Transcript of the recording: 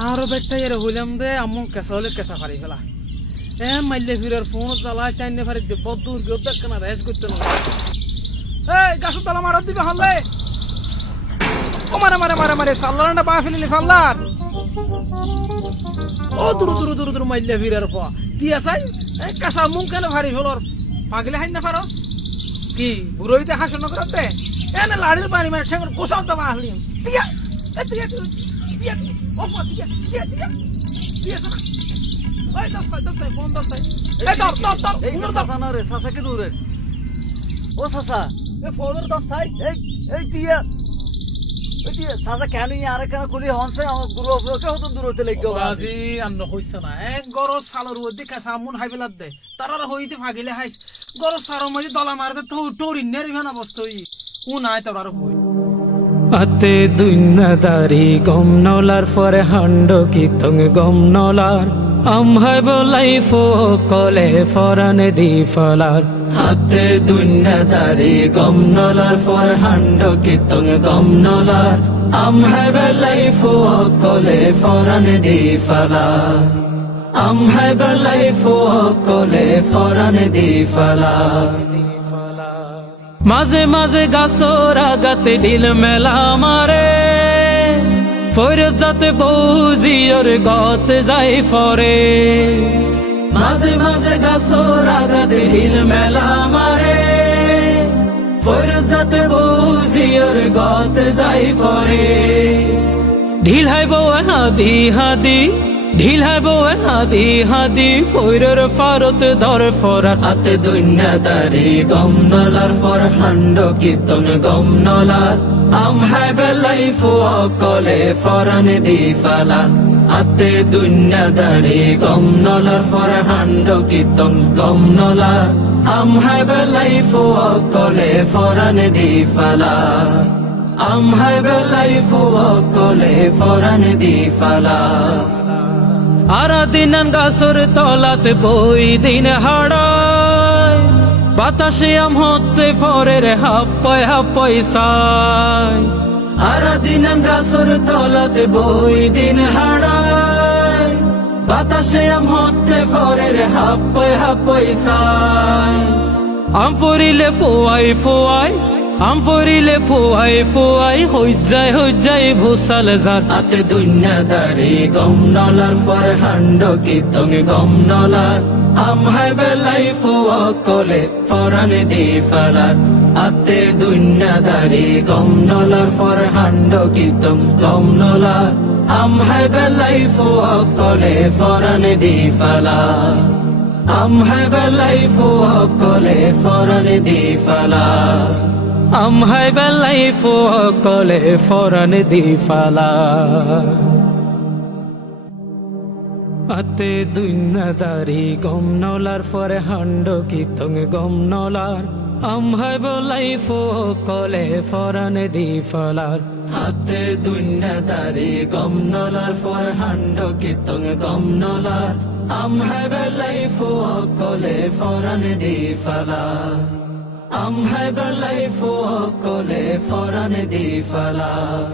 আরো বেটা এর হইলাম দে আমন কেসা হলে কেসা ফারি ফেলা মাইলে ফিরার ফোন চালায় টাইনে ফারি দে বদুর গো দেখ না রেস করতে না এই গাছ তলা মারা দিবে হলে ও মারে মারে মারে মারে সাল্লারটা পা ফেলিলি সাল্লার ও দূর দূর দূর দূর মাইলে ফিরার ফা কি আসাই এই কাঁচা মুখ কেন ভারী ফেলর পাগলে হাই না পারস কি বুড়োইতে হাসন করতে এনে লাড়ির পানি মারে ঠেঙ্গর কোসাও তো বাহলি তিয়া এ তিয়া তিয়া ও ফা তিয়া তিয়া তিয়া তিয়া সানা ওই দসাই ফোন দসাই এই দর এই সাসা না রে সাসা কে দূরে ও সাসা এ ফোনের দসাই এই তিয়া সাসা কেন আর কেন খুলি হনছে আমার গুরু অফরকে হতন দূর হতে লাগলো বাজি আন্ন হইছে না এক গরজ সালর ওদি কাঁচা মুন হাইবেলাত দে তারার হইতে ফাগিলে হাইস গরজ সারো মাঝে দলা মারতে তো টোরি নেরিভান অবস্থা হই ও নাই তোরার হই আতে দুনিয়াদারি গম নলার ফরে হান্ড কি তং গম নলার আমহাই বলাই ফো কলে ফরানে দি ফলার হাতে দুনিয়াদারি গম নলার ফর হান্ড কি তং গম নলার আমহাই বেলাই ফো কলে ফরানে দি ফলার আমহাই বেলাই ফো কলে ফরানে দি ফলার মাঝে মাঝে গাছর আগাতে ঢিল মেলা মারে ফৈরত যাতে বৌজিওর গতে যাই ফরে মাঝে মাঝে গাছর আগাতে ঢিল মেলা মারে ফৈরত যাতে বৌজিওর গতে যাই ফরে ঢিল হাই বউ হাদি হাদি ঢিল হাই বউ হাদি হাদি ফৈরর ফারত ধর ফরাত হাতে দুনিয়াদারি গম নলার ফর হান্ড কীর্তন গম নলার আম হাই বেলাই ফো কলে ফরানে দি ফালা হাতে দুনিয়াদারি গম নলার ফর হান্ড কীর্তন গম নলার আম হাই বেলাই ফো কলে ফরানে দি ফালা আম হাই বেলাই ফো কলে ফরানে দি ফালা আরা দিনান গাছর তলাতে বই দিন হাড়ায় বাতাসে আম হতে ফরের হাপ্পাই সাই আরা দিনান গাছর তলাতে বই দিন হাড়ায় বাতাসে আম হতে ফরের হাপ্পাই সাই আম পরিলে ফোয়াই ফোয়াই আম পরিলে ফোয়াই ফোয়াই হই যায় ভুসাল যার হাতে দুনিয়াদারি গম নলার ফর হান্ড কীর্তন গম নলার আম হাই বেলাই ফো কলে ফরানে দি ফালার হাতে দুনিয়াদারি গম নলার ফর হান্ড কীর্তন গম নলার আম হাই বেলাই ফো কলে ফরানে দি ফালার আম হাই বেলাই ফো কলে ফরানে দি ফালার আম হাই বেলাই ফো কলে ফরান দি ফালা আতে দুনিয়াদারি গম নলার ফরে হান্ড কি তং গম নলার আম হাই বেলাই ফো কলে ফরান দি ফালার হাতে দুনিয়াদারি গম নলার ফর হান্ড কীর্তন গম নলার আম হাই বেলাই ফো কলে ফরানে দি ফালার আম হাই বেলাই ফো কলে ফরানে দি ফালার